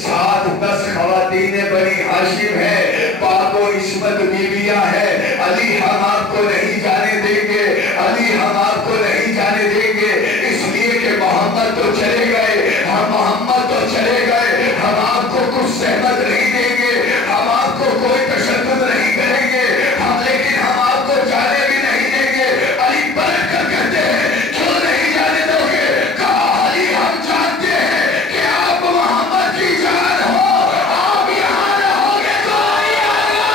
7-10 خواتین بنی ہاشم ہے، پاک و عصمت بیویاں ہے، علی ہم آپ کو نہیں جانے دیں گے، علی ہم آپ کو نہیں جانے دیں گے، اس لیے کہ محمد تو چلے گئے، ہم محمد تو چلے گئے، ہم آپ کو کچھ سہمت نہیں دیں گے، ہم آپ کو کوئی تشدد نہیں کریں گے، ہم لیکن ہم آپ کو جانے بھی نہیں دیں گے۔ علی پلٹ کر کہتے ہیں کیوں نہیں جانے دو گے؟ کہا علی ہم جانتے ہیں کہ آپ محمد کی جان ہو، آپ یہاں رہو گے تو علی آئے گا۔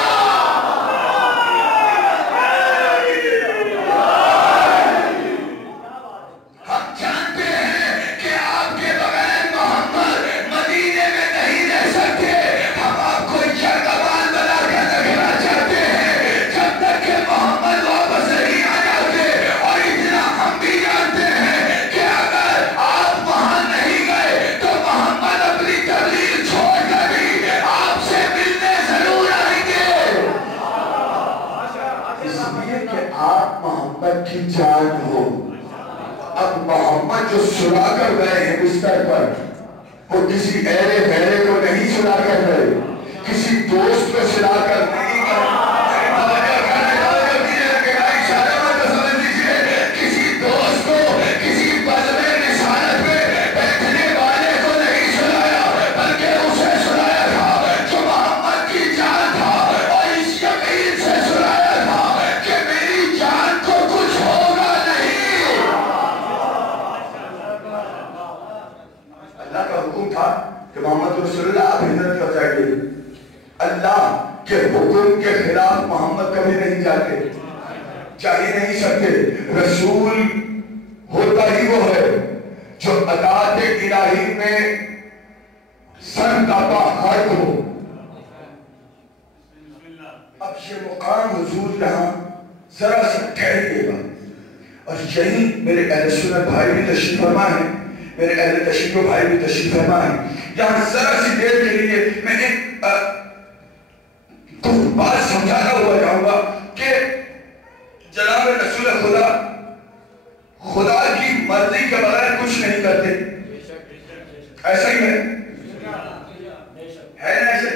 ہم جانتے ہیں کہ آپ کے بغیر محمد مدینے میں نہیں رہ سکتے، ہم آپ کو یرغمال بنا کر رکھنا چاہتے ہیں جب تک کہ محمد واپس نہیں آ جاتے، اور اتنا ہم بھی جانتے ہیں کہ اگر آپ وہاں نہیں گئے تو محمد اپنی تبلیغ چھوڑ کر بھی آپ سے ملنے ضرور آئیں گے، اس لیے کہ آپ محمد کی جان ہو۔ اب محمد جو سلا کر گئے ہیں بستر پر، وہ کسی ایرے بہرے کو نہیں سلا کر گئے، کسی دوست کو سلا کر نہیں گئے، کسی دوست کو، کسی بزم رسالت میں بیٹھنے والے کو نہیں سلایا، بلکہ اسے سلایا تھا جو محمد کی جان تھا، اور اس یقین سے سلایا تھا کہ میری جان کو کچھ ہوگا نہیں۔ اللہ کا حکم تھا کہ محمد رسول اللہ آپ ہجرت کر جائیے، اللہ کے حکم کے خلاف محمد کبھی نہیں جاتے، جا ہی نہیں سکتے۔ رسول ہوتا ہی وہ ہے جو اطاعت الہی میں سر کعبہ حق ہو۔ اب یہ مقام حضور یہاں ذرا سا ٹھہریے گا، اور یہی میرے اہل سنت بھائی بھی تشریف فرما ہے، میرے اہل تشریف بھائی بھی تشریف فرما ہے، یہاں ذرا سی دیر کے لیے میں ایک کچھ بات سمجھانا ہوا جاؤں گا کہ جناب رسول خدا خدا کی مرضی کے بغیر کچھ نہیں کرتے، ایسا ہی ہے نا؟ ایسا ہی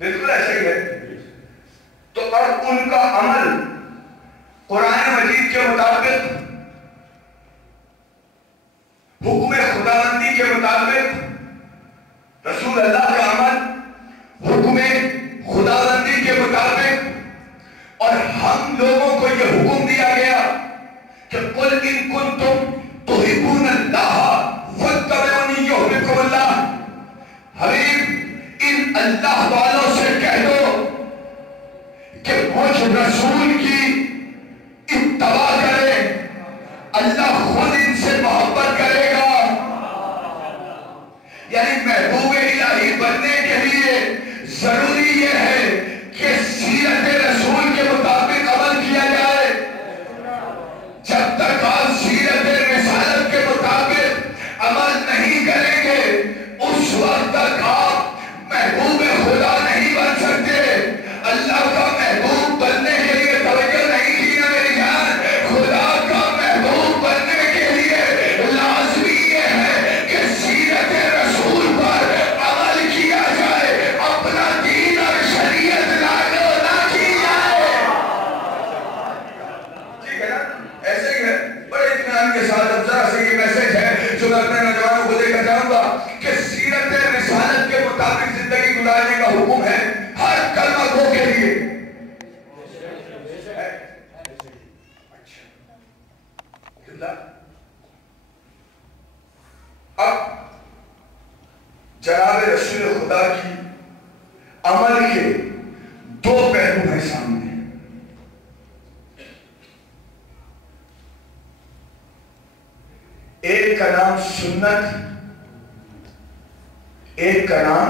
بالکل ایسا ہی ہے۔ تو اب ان کا عمل قرآن مجید کے مطابق، حکم خداوندی کے مطابق، رسول اللہ کا عمل حکم خداوندی کے مطابق، اور ہم لوگوں کو یہ حکم دیا گیا کہ قل ان کنتم تحبون اللہ فاتبعونی یحببکم اللہ، حبیب ان اللہ والوں سے کہہ دو کہ مجھ رسول کی اتباع کرے، اللہ خود ان سے محبت کرے گا۔ یعنی محبوب الہی بننے کے لیے ضروری یہ ہے کہ سیرت رسول کے مطابق عمل کیا جائے۔ جب تک آپ سیرت رسالت کے مطابق عمل نہیں کریں گے، اس وقت تک آپ محبوب خدا نہیں بن سکتے۔ اللہ کا محبوب بننے کے لیے توجہ نہیں کی نا میری جان، خدا کا محبوب بننے کے لیے لازمی یہ ہے کہ سیرت رسول پر عمل کیا جائے، اپنا دین اور شریعت لاگو نہ کی جائے۔ ٹھیک ہے نا؟ ایسے ہی ہے، بڑے اطمینان کے ساتھ اب ذرا سے یہ میسج ہے جو میں اپنے نوجوانوں کو دے کر جاؤں گا کہ سیرت رسالت کے مطابق زندگی گزارنے کا حکم ہے ہر کلمہ گو کے لیے۔ اب جناب رسول خدا کی عمل کے دو پہلو ہیں سامنے، ایک کا نام سنت، ایک کا نام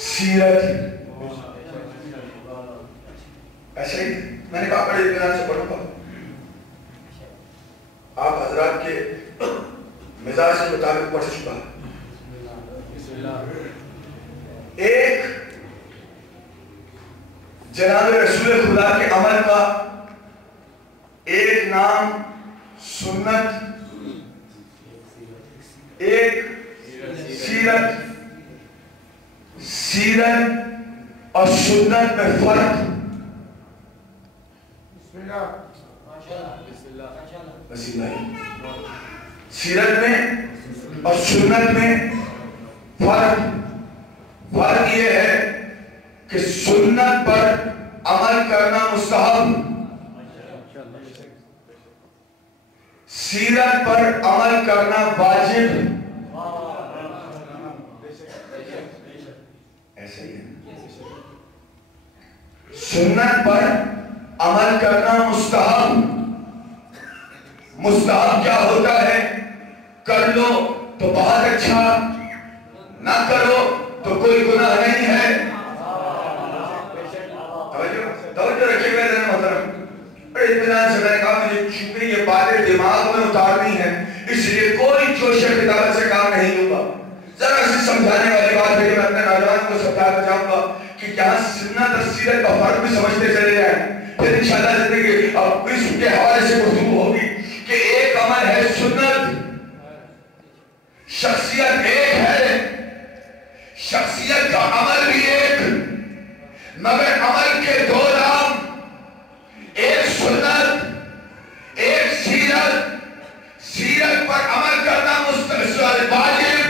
سیرت ہے۔ ایسا ہی میں نے کہا بڑے اطمینان سے پڑھوں گا، آپ حضرات کے مزاج کے مطابق پڑھ چکا ہے۔ ایک جناب رسول خدا کے عمل کا ایک نام سنت، ایک سیرت۔ سیرت اور سنت میں فرق سیرت میں اور سنت میں فرق یہ ہے کہ سنت پر عمل کرنا مستحب، سیرت پر عمل کرنا واجب. ایسے ہی ہے، سنت پر عمل کرنا مستحب. مستحب کیا ہوتا ہے؟ کر لو تو بہت اچھا، نہ کرو تو کوئی گناہ نہیں ہے. توجہ رکھیے گا محترم. بڑے اطمینان سے میں نے کہا مجھے چونکہ یہ باتیں دماغ میں اتارنی ہے، اس لیے کوئی جوش کتابت سے کام نہیں لوں گا. ذرا سی سمجھانے والی بات ہے کہ میں اپنے نوجوان کو سمجھانا چاہوں گا کہ یہاں سنت اور سیرت کا فرق بھی سمجھتے چلے جائیں. پھر انشاءاللہ زندگی اب اس کے حوالے سے گفتگو ہوگی کہ ایک عمل ہے سنت، شخصیت ایک ہے، شخصیت کا عمل بھی ایک، مگر عمل کے دو نام، ایک سنت ایک سیرت. سیرت پر عمل کرنا واجب،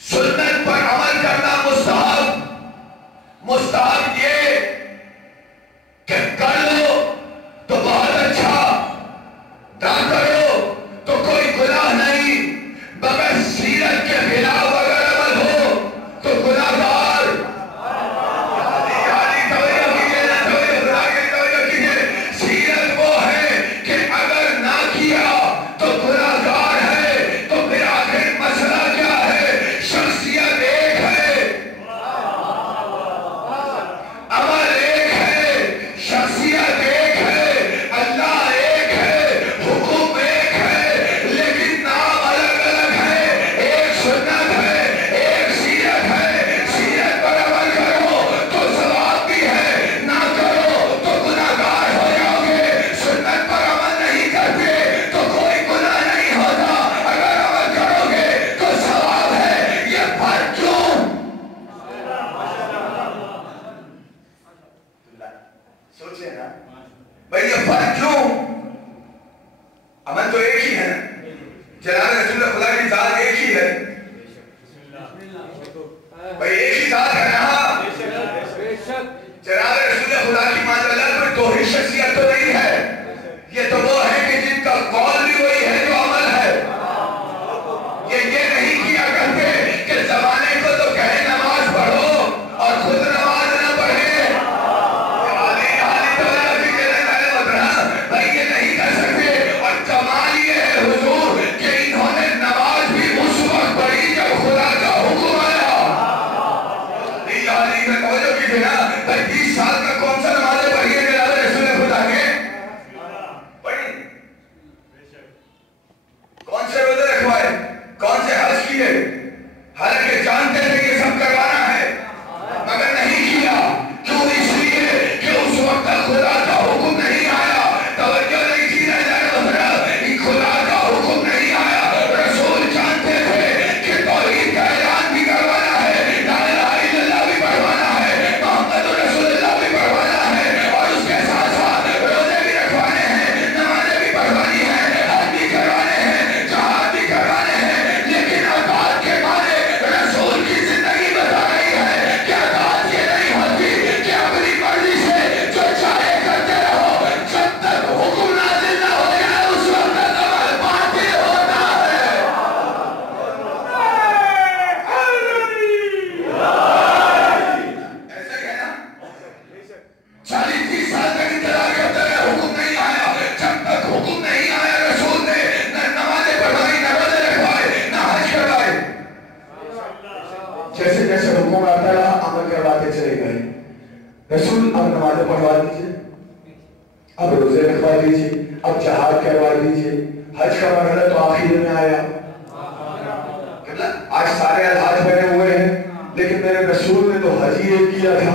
سنت پر عمل کرنا مستحب. مستحب یہ کہ کر لو تو بہت اچھا، نہ کرو تو کوئی گناہ نہیں، مگر سیرت کے خلاف اگر عمل ہو تو گناہ گار. سیرت وہ ہے کہ اگر نہ کیا تو گناہ گار ہے. تو پھر آخر مسئلہ کیا ہے؟ شخصیت ایک ہے، عمل ایک ہے، شخصیت ایک ہے، اللہ ایک ہے، حکم ایک ہے، لیکن نام الگ الگ ہے. ایک سنت ہے، ایک سیرت ہے. سیرت پر عمل کرو تو ثواب بھی ہے، نہ کرو تو گناہ گار ہو جاؤ گے. سنت پر عمل نہیں کرتے تو کوئی گناہ نہیں ہوتا، اگر عمل کرو گے تو ثواب ہے. یہ فرق کیوں؟ سوچیں نا بھائی، یہ فرق کیوں؟ عمل تو ایک ہی ہے، جناب رسول خدا کی ذات ایک ہی ہے بھائی، ایک ہی ذات ہے نا. جناب رسول خدا کی معاملات میں دو ہی شخصیت تو نہیں ہے. یہ تو وہ ہے کہ جن کا قول بھی وہی ہے جو عمل ہے. یہ نہیں کیا کرتے کہ زمانے کو تو کہے نماز پڑھو اور خود نماز نہ پڑھے. بھائی یہ نہیں کر سکتے. اور کمال یہ ہے حضور کہ انہوں نے نماز بھی اس وقت پڑھی جب خدا کا حکم آیا. میں توجہ کیجیے نا بھائی، 20 سال کا کون سا نمازیں پڑھی ہے جناب رسول خدا نے؟ پڑھی. کون سے روزے رکھوائے، کون سے حج کیے، حالانکہ جانتے تھے کہ سب کروانا ہے مگر نہیں کیا. کیوں؟ اس لیے کہ اس وقت تک خدا کا حکم نہیں آیا. توجہ نہیں کی نہ جائے خدا کا حکم نہیں آیا. رسول جانتے تھے کہ توحید کا اعلان بھی کروانا ہے، لا الہ الا اللہ بھی پڑھوانا ہے، محمد رسول اللہ بھی پڑھوانا ہے، اور اس کے ساتھ ساتھ روزے بھی رکھوانے ہیں، نمازیں بھی پڑھوانی ہیں، حج بھی کروانے ہیں، جہاد بھی کروانے ہیں. لیکن اطاعت کے معنی رسول کی زندگی بتا رہی ہے کہ اطاعت یہ نہیں ہوتی کہ اپنی مرضی سے جو چاہے کرتے رہو، جب تک حکم نازل نہ ہو جائے اس وقت تک عمل باطل ہوتا ہے. ایسا ہی ہے نا؟ 40-30 سال تک انتظار کرتے رہے، حکم نہیں آیا. جب تک حکم نہیں آیا رسول نے نہ نمازیں پڑھوائی، نہ روزے رکھوائے، نہ حج کروائے. جیسے جیسے حکم آتا رہا عمل کرواتے چلے گئے. رسول اب نمازیں پڑھوا دیجیے، اب روزے رکھوا دیجیے، اب جہاد کروا دیجیے. حج کا مرحلہ تو آخر میں آیا. آج سارے الحاج بنے ہوئے ہیں لیکن میرے رسول نے تو حج ہی ایک کیا تھا.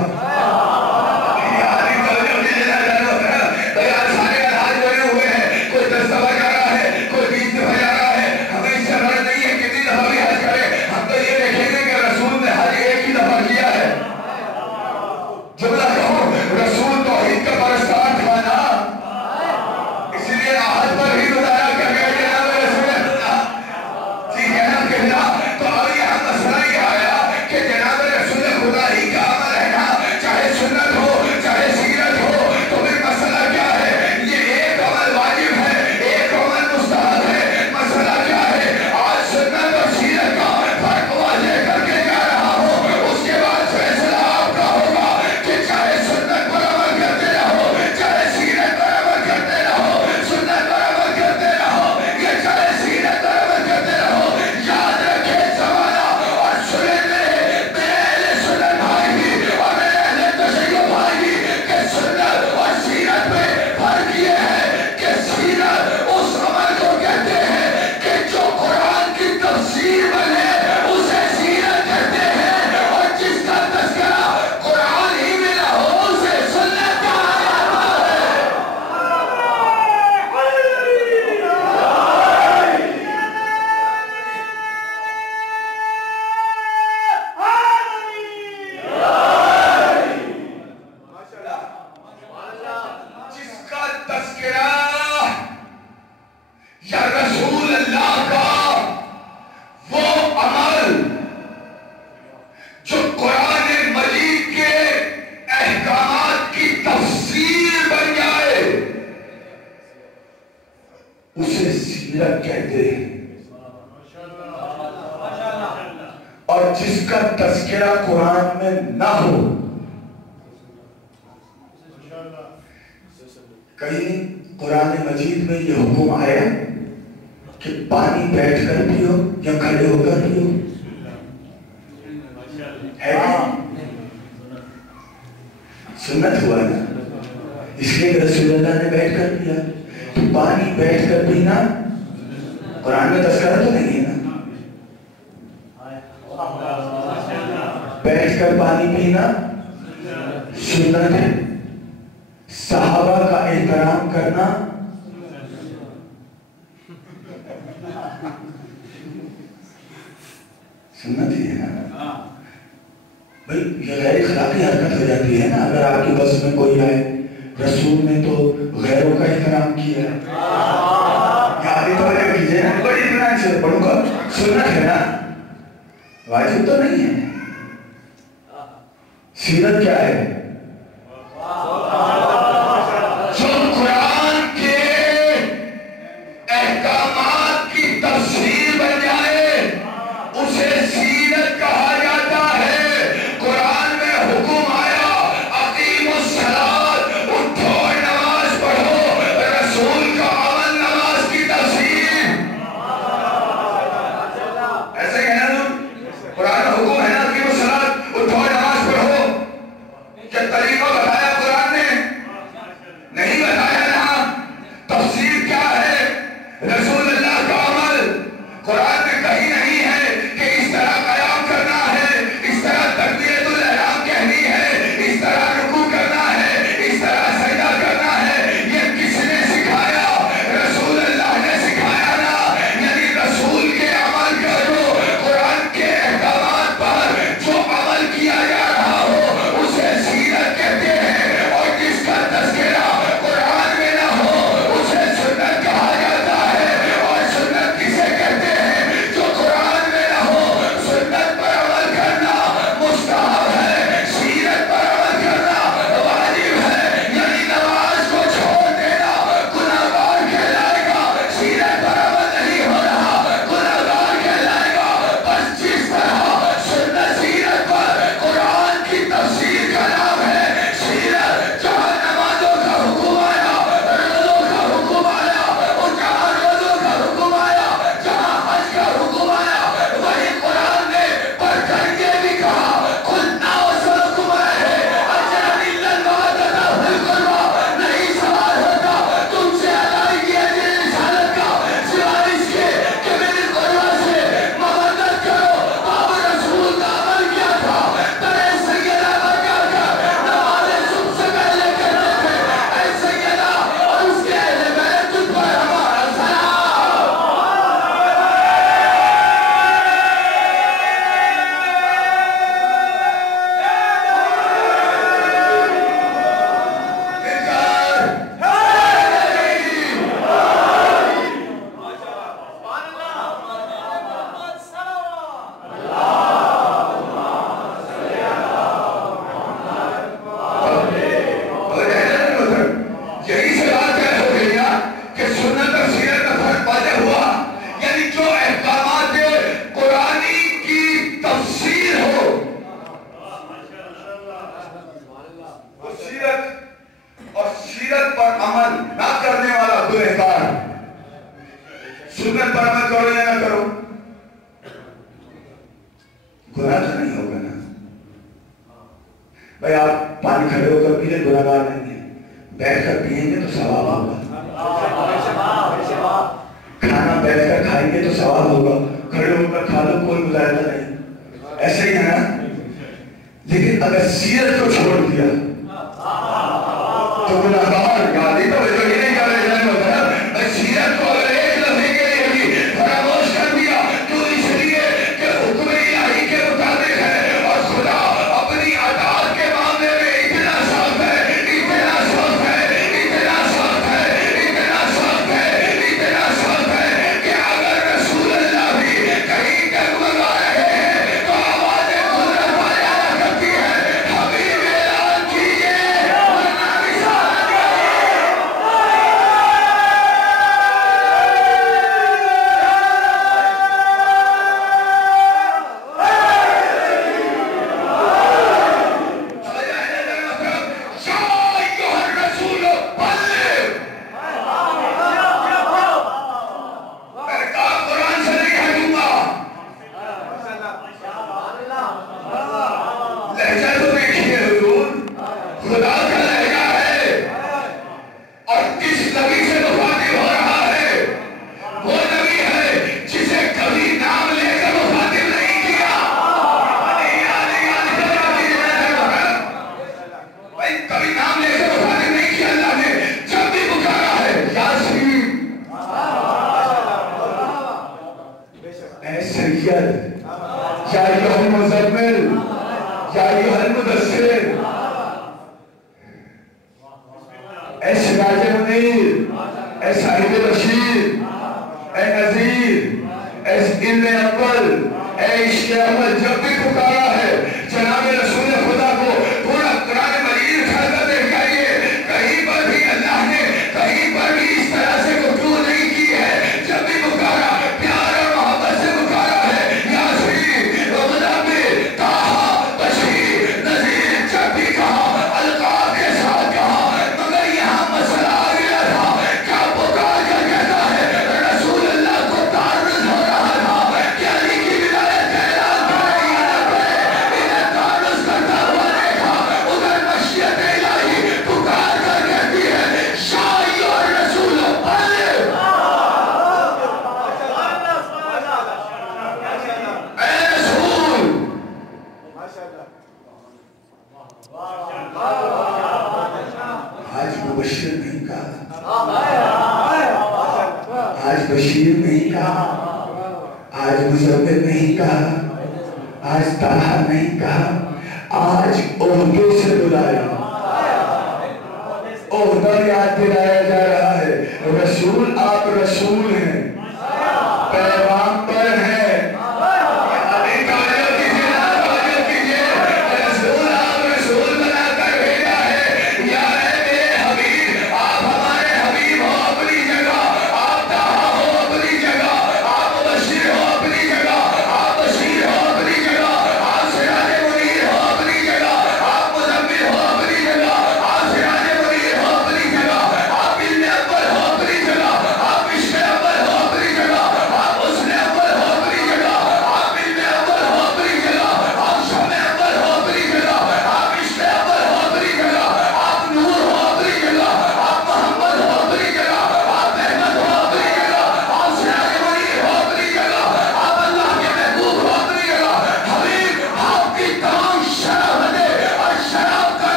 سارے الحاج بنے ہوئے ہیں، کوئی 10 دفعہ جا رہا ہے، کوئی 20 دفعہ جا رہا ہے. ہمیں اس سے غرض نہیں ہے کتنی دفعہ بھی حج کرے، ہم تو یہ دیکھیں گے کہ رسول نے ملا تو اب یہاں مسئلہ یہ آیا کہ جناب رسول خدا ہی کا عمل ہے نا، چاہے سنت ہو چاہے سیرت ہو، تو پھر مسئلہ کیا ہے؟ یہ ایک عمل واجب ہے، ایک عمل مستحب ہے، مسئلہ کیا ہے؟ آج سنت اور سیرت کا فرق واضح کر کے جا رہا ہوں، اس کے بعد فیصلہ آپ کا ہوگا کہ چاہے سنت پر عمل کرتے رہو چاہے سیرت پر عمل کرتے رہو، سنت پر عمل کرتے رہو یا چاہے سیرت پر عمل کرتے رہو، یاد رکھے زمانہ اور سنے میرے اہل سنت بھائی بھی اور میرے اہل تشیع بھائی بھی کہ سنت اور سیرت میں فرق یہ ہے کہ سیرت اس عمل کو کہتے ہیں کہ جو قرآن کی تفسیر بنے اسے سیرت کہتے ہیں، اور جس کا تذکرہ قرآن ہی میں نہ ہو اسے سنت کہا جاتا ہے۔ جس کا تذکرہ یا رسول اللہ کا وہ عمل جو قرآن مجید کے احکامات کی تفسیر بن جائے اسے سیرت کہتے ہیں، اور جس کا تذکرہ قرآن میں نہ ہو، کہیں قرآن مجید میں یہ حکم آیا کہ پانی بیٹھ کر پیو یا کھڑے ہو کر پیو، ہے سنت ہوا نا، اس لیے رسول اللہ نے بیٹھ کر پیا، تو پانی بیٹھ کر پینا قرآن میں تذکرہ تو نہیں ہے نا، بیٹھ کر پانی پینا سنت ہے، صحابہ کا احترام کرنا سنت ہی ہے نا بھائی، یہ غیر اخلاقی حرکت ہو جاتی ہے نا اگر آپ کی بس میں کوئی آئے، رسول نے تو غیروں کا احترام کیا ہے، آگے توجہ کیجئے نا، بڑی اطمینان سے بڑوں کا سنت ہے نا، واجب تو نہیں ہے۔ سیرت کیا ہے؟ جو قرآن کے احکامات کی تفسیر بن جائے اسے سیرت کہا جاتا ہے۔ قرآن میں حکم آیا اقیموا الصلاۃ، اٹھو اور نماز پڑھو، رسول کا عمل نماز کی تفسیر، ایسے کہنا تم قرآن میں حکم ہے نا اقیموا الصلاۃ، اٹھو اور نماز پڑھو، کیا طریقہ بتایا قرآن نے؟ گناہ تو نہیں ہوگا نا بھائی. آپ پانی کھڑے ہو کر پیے گناہگار نہیں ہے, بیٹھ کر پیئیں گے تو ثواب ہوگا. کھانا بیٹھ کر کھائیں گے تو ثواب ہوگا, کھڑے ہو کر کھا لو کوئی مظاہرہ نہیں, ایسا ہی ہے نا. لیکن اگر سیرت کو چھوڑ دیا تو گناہگار گالی تو یہ نہیں کر رہے ہیں. سیرت کو اگر ایک لمحے کے لیے بھی فراموش کر دیا تو اس لیے کہ حکم الہی کے مطابق ہے, اور خدا اپنی عطاءت کے معاملے میں اتنا سخت ہے, اتنا سخت ہے, اتنا سخت ہے, اتنا سخت ہے, اتنا سخت ہے کہ اگر رسول اللہ بھی کہیں ڈگمگا رہے ہیں تو آوازیں قدرت والا کرتی ہے, حبیب اعلان کیجئے ورنہ مثال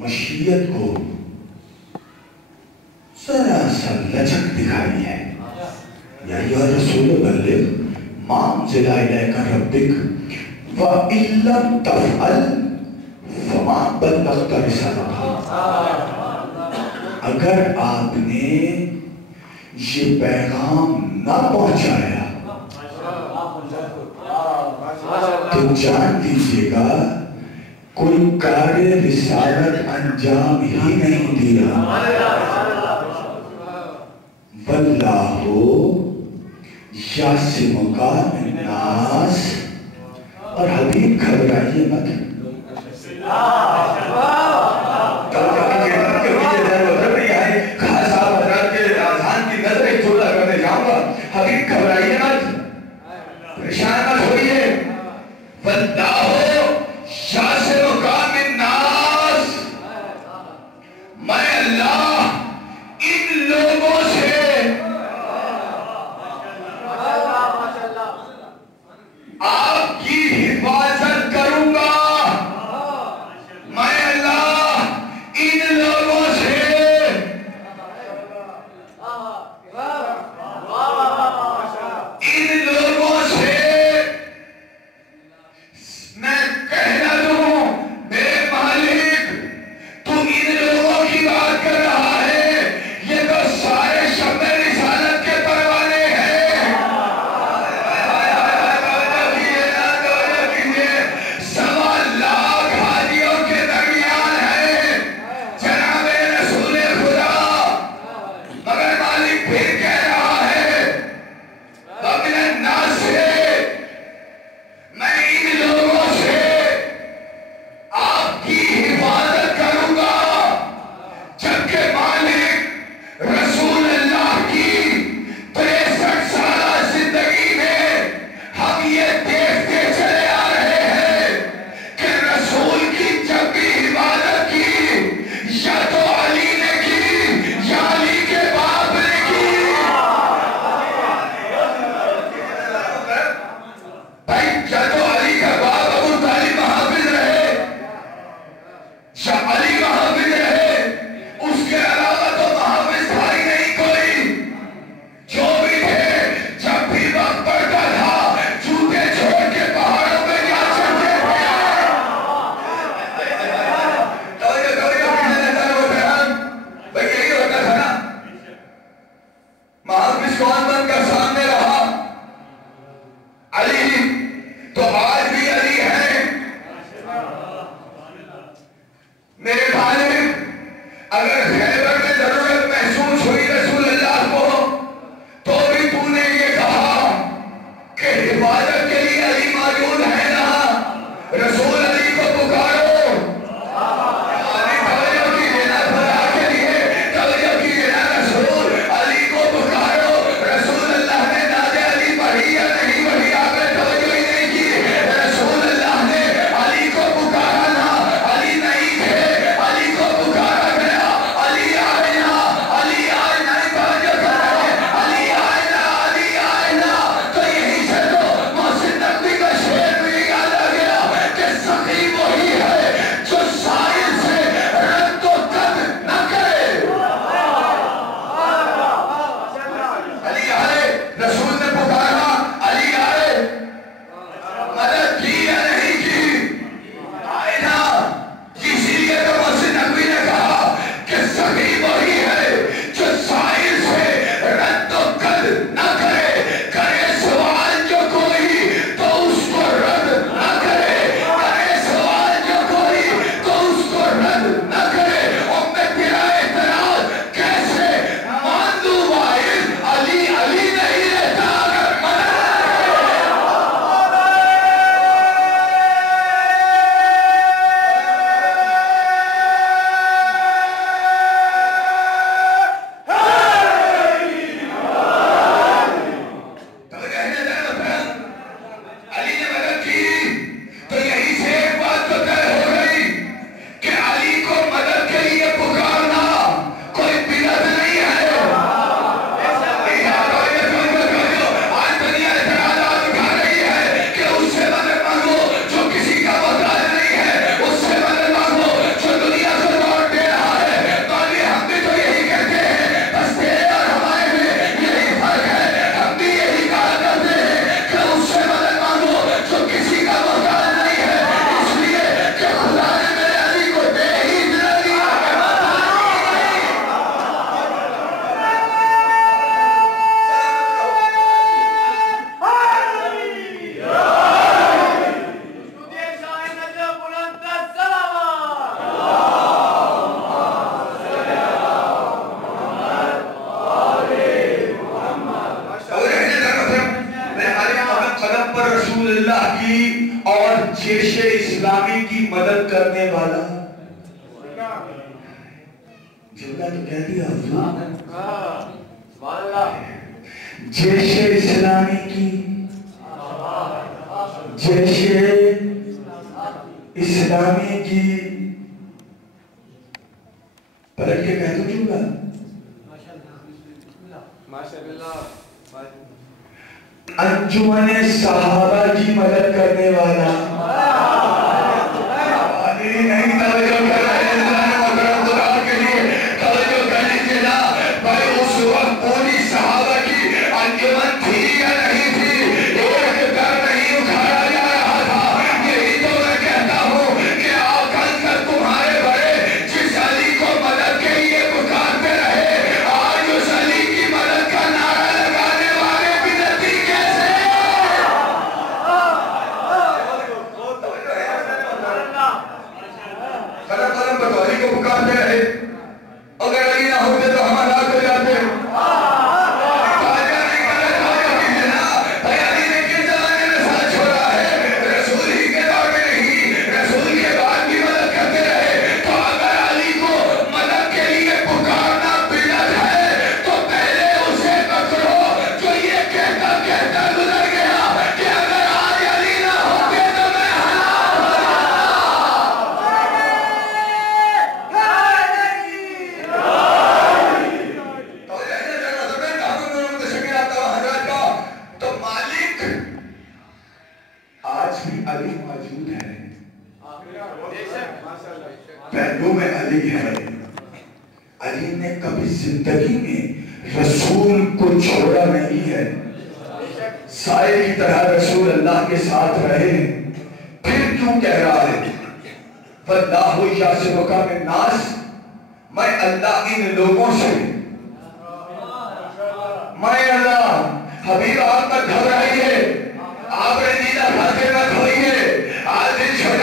مشیت کو ذرا سا لچک دکھائی ہے. یا ایھا رسول بلغ ما انزل الیک ربک وَإِن لَّمْ تَفْعَلْ فَمَا بَلَّغْتَ رِسَالَتَهُ. اگر آپ نے یہ پیغام نہ پہنچایا تو جان دیجئے گا کوئی کار رسالت انجام ہی نہیں دیا. وَاللَّهُ يَعْصِمُكَ مِنَ النَّاسِ. اور حبیب گھبرائیے مت. حبیب گھبرائیے مت, پریشان مت ہوئیے. وَاللَّهُ يَعْصِمُكَ مِنَ النَّاسِ. میں اللہ ان لوگوں سے آپ کی حفاظت کروں گا. میں اللہ ان لوگوں سے میں کہنا دوں بے مالک تم ان لوگوں کی بات کر رہا ہے, یہ تو سارے شب رسالت کے پروانے ہیں. سوا لاکھ حاجیوں کے درمیان ہے جناب رسول خدا, مگر مالک پھر کہہ رہا ہے وَمِنَ النَّاسِ. میں ان لوگوں سے آپ کی حفاظت کروں گا. جبکہ مالک رسول اللہ کی 63 سالہ زندگی میں ہم یہ دیکھتے چلے آ رہے ہیں کہ رسول کی جب بھی حفاظت کی یا تو علی نے کی یا علی کے باپ نے کی. بھائی یا تو علی کا باپ ابو طالب محافظ رہے یا علی محافظ رہے, اس کے علاوہ تو محافظ تھا ہی نہیں کوئی. جو بھی تھے جب بھی وقت پڑتا تھا جوتے چھوڑ کے پہاڑوں پہ جا چڑھتے تھے. بھائی یہی ہوتا تھا نا. محافظ کون بن کر سامنے رہا؟ علی. تو آج بھی علی ہے. میرے بھائی اگر خیبر میں ضرورت محسوس ہوئی رسول اللہ کو تو بھی تو نے یہ کہا کہ حفاظت کے لیے علی موجود ہے نا, رسول علی کو پکارو. علی توجہ کیجیے نا, خدا کے لیے توجہ کیجیے نا. رسول علی کو پکارو. رسول اللہ اللہ کی اور جیش اسلامی کی مدد کرنے والا. جملہ تو کہہ دیا حضور. جیش اسلامی کی، جیش اسلامی کی، پلٹ کے کہہ دو جملہ. انجمن صحابہ کی مدد کرنے والا. نہیں توجہ کر رہے ہیں محترم خدا کے لیے، توجہ کر لیجیے نا بھائی. اس وقت پوری صحابہ کی انجمن تھی یا نہیں تھی؟ ایک در نہیں اٹھایا جا رہا تھا. یہی تو میں کہتا ہوں کہ آقا تک تمہارے بڑے جس علی کو مدد کے لیے پکارتے رہے، آج اس علی کی مدد کا نعرہ لگانے والے بدعتی کیسے؟ قدم قدم پر علی کو پکارتے رہے، اگر علی نہ ہوتے تو ہم ہلاک ہو جاتے. پہلو میں علی ہے. علی نے کبھی زندگی میں رسول کو چھوڑا نہیں ہے. سائے کی طرح رسول اللہ کے ساتھ رہے. پھر کیوں کہہ رہا ہے واللہ یعصمک من الناس؟ میں اللہ ان لوگوں سے، میں اللہ. حبیب آپ مت گھبرائیے، آپ رنجیدہ خاطر مت ہوئیے. آج دن چھوڑ